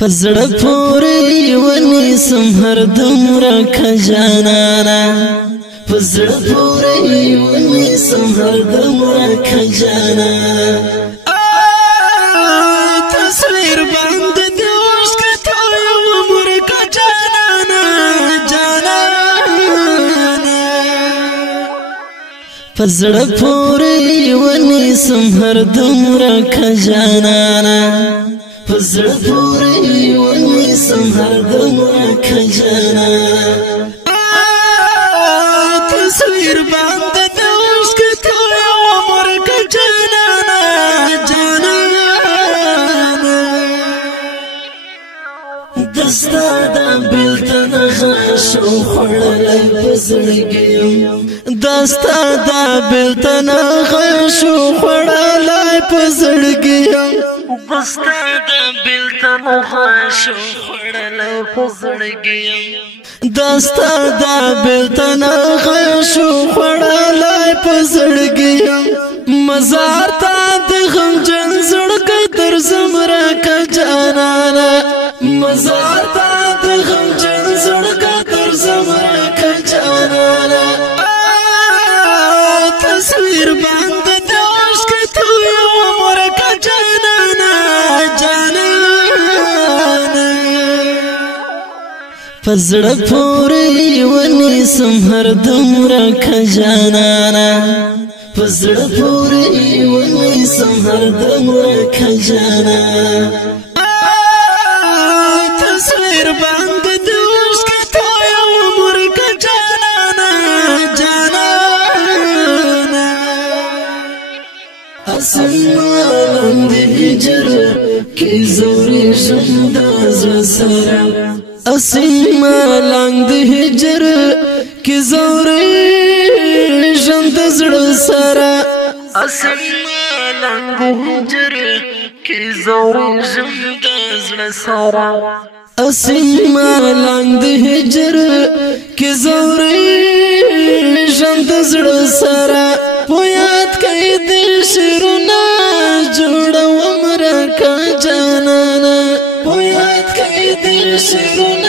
فزړه پورې ونیسم هر دومره کجانانا فزړه پورې ونیسم هر دومره کجانانا تصویر باندې د عشق ته یو عمر کجانانا جانانا فزړه پورې ونیسم هر دومره کجانانا فزړه پورې ونیسم هر دومره کجانانا تصویر باندې د عشق ته یو عمر کجانانا جانانا دستا دا بېلتن غاښ او خوړلی په زړګي دستا دا بېلتن غاښ او خوړلی په زړګي دستا دا بېلتن غاښ او خوړلی په زړګي دستا دا بېلتن غاښ او خوړلی په زړګي مزار ته د غمجن زړګی درځم راکه جانانه مزار ته د غمجن زړګی درځم راکه جانانه تصویر باندې د عشق تو یو عمر که جانانه جانانه فزړه پورې ونیسم هر دومره کجانانا فزړه پورې ونیسم هر دومره کجانانا تصویر باندې د عشق ته یو عمر کجانانا جانانا اسمان د هجر کې زوري شم د زړه سره اسمان د هجر کې زوري شم د زړه سره اسمان د هجر کې زوري شم د زړه سره اسمان د هجر کې زوري شم د زړه سره پویات کې د شیرونه جوړوم راکه جانانه پویات کې د شیرونه